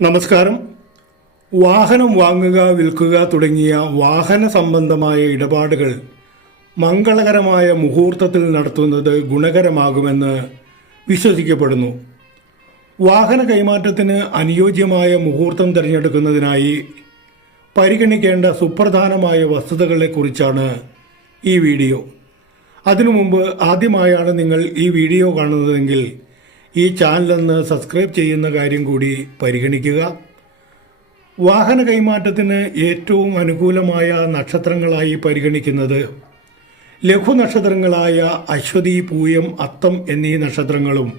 നമസ്കാരം. വാഹനം വാങ്ങുക വിൽക്കുക തുടങ്ങിയ വാഹന സംബന്ധമായ ഇടപാടുകൾ മംഗളകരമായ മുഹൂർത്തത്തിൽ നടത്തുന്നത് ഗുണകരമാകുമെന്ന് വിശ്വസിക്കപ്പെടുന്നു. വാഹന കൈമാറ്റത്തിന് അനുയോജ്യമായ മുഹൂർത്തം തിരഞ്ഞെടുക്കുന്നതിനായി പരിഗണിക്കേണ്ട സുപ്രധാനമായ വസ്തുതകളെക്കുറിച്ചാണ് ഈ വീഡിയോ. അതിനു മുമ്പ് ആദ്യമായാണ് നിങ്ങൾ ഈ വീഡിയോ കാണുന്നതെങ്കിൽ ഈ ചാനലൊന്ന് സബ്സ്ക്രൈബ് ചെയ്യുന്ന കാര്യം കൂടി പരിഗണിക്കുക. വാഹന കൈമാറ്റത്തിന് ഏറ്റവും അനുകൂലമായ നക്ഷത്രങ്ങളായി പരിഗണിക്കുന്നത് ലഘുനക്ഷത്രങ്ങളായ അശ്വതി പൂയം അത്തം എന്നീ നക്ഷത്രങ്ങളും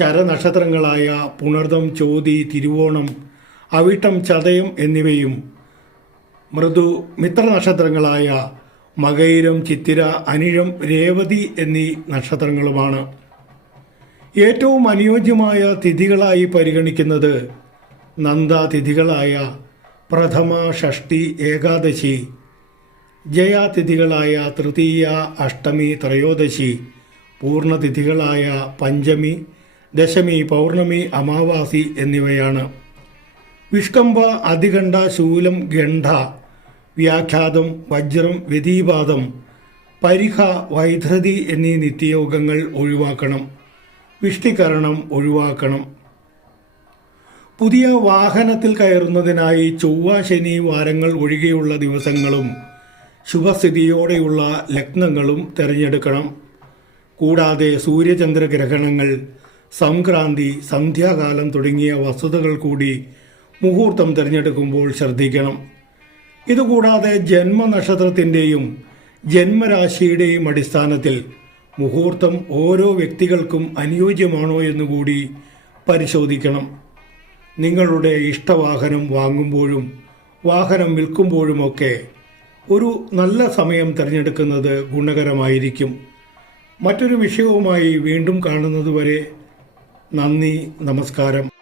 ചരനക്ഷത്രങ്ങളായ പുണർദം ചോതി തിരുവോണം അവിട്ടം ചതയം എന്നിവയും മൃദു മിത്രനക്ഷത്രങ്ങളായ മകയിരം ചിത്തിര അനിഴം രേവതി എന്നീ നക്ഷത്രങ്ങളുമാണ്. ഏറ്റവും അനുയോജ്യമായ തിഥികളായി പരിഗണിക്കുന്നത് നന്ദാതിഥികളായ പ്രഥമ ഷഷ്ടി ഏകാദശി ജയാതിഥികളായ തൃതീയ അഷ്ടമി ത്രയോദശി പൂർണതിഥികളായ പഞ്ചമി ദശമി പൗർണമി അമാവാസി എന്നിവയാണ്. വിഷ്കംഭ അതികണ്ഠ ശൂലം ഗണ്ഠ വ്യാഖ്യാതം വജ്രം വ്യതീപാതം പരിഹ വൈദ്രതി എന്നീ നിത്യയോഗങ്ങൾ ഒഴിവാക്കണം. വിഷ്ടികരണം ഒഴിവാക്കണം. പുതിയ വാഹനത്തിൽ കയറുന്നതിനായി ചൊവ്വ ശനി വാരങ്ങൾ ഒഴികെയുള്ള ദിവസങ്ങളും ശുഭസ്ഥിതിയോടെയുള്ള ലഗ്നങ്ങളും തിരഞ്ഞെടുക്കണം. കൂടാതെ സൂര്യചന്ദ്ര ഗ്രഹണങ്ങൾ സംക്രാന്തി സന്ധ്യാകാലം തുടങ്ങിയ വസ്തുതകൾ കൂടി മുഹൂർത്തം തിരഞ്ഞെടുക്കുമ്പോൾ ശ്രദ്ധിക്കണം. ഇതുകൂടാതെ ജന്മനക്ഷത്രത്തിന്റെയും ജന്മരാശിയുടെയും അടിസ്ഥാനത്തിൽ മുഹൂർത്തം ഓരോ വ്യക്തികൾക്കും അനുയോജ്യമാണോ എന്നുകൂടി പരിശോധിക്കണം. നിങ്ങളുടെ ഇഷ്ടവാഹനം വാങ്ങുമ്പോഴും വാഹനം വിൽക്കുമ്പോഴുമൊക്കെ ഒരു നല്ല സമയം തിരഞ്ഞെടുക്കുന്നത് ഗുണകരമായിരിക്കും. മറ്റൊരു വിഷയവുമായി വീണ്ടും കാണുന്നതുവരെ നന്ദി നമസ്കാരം.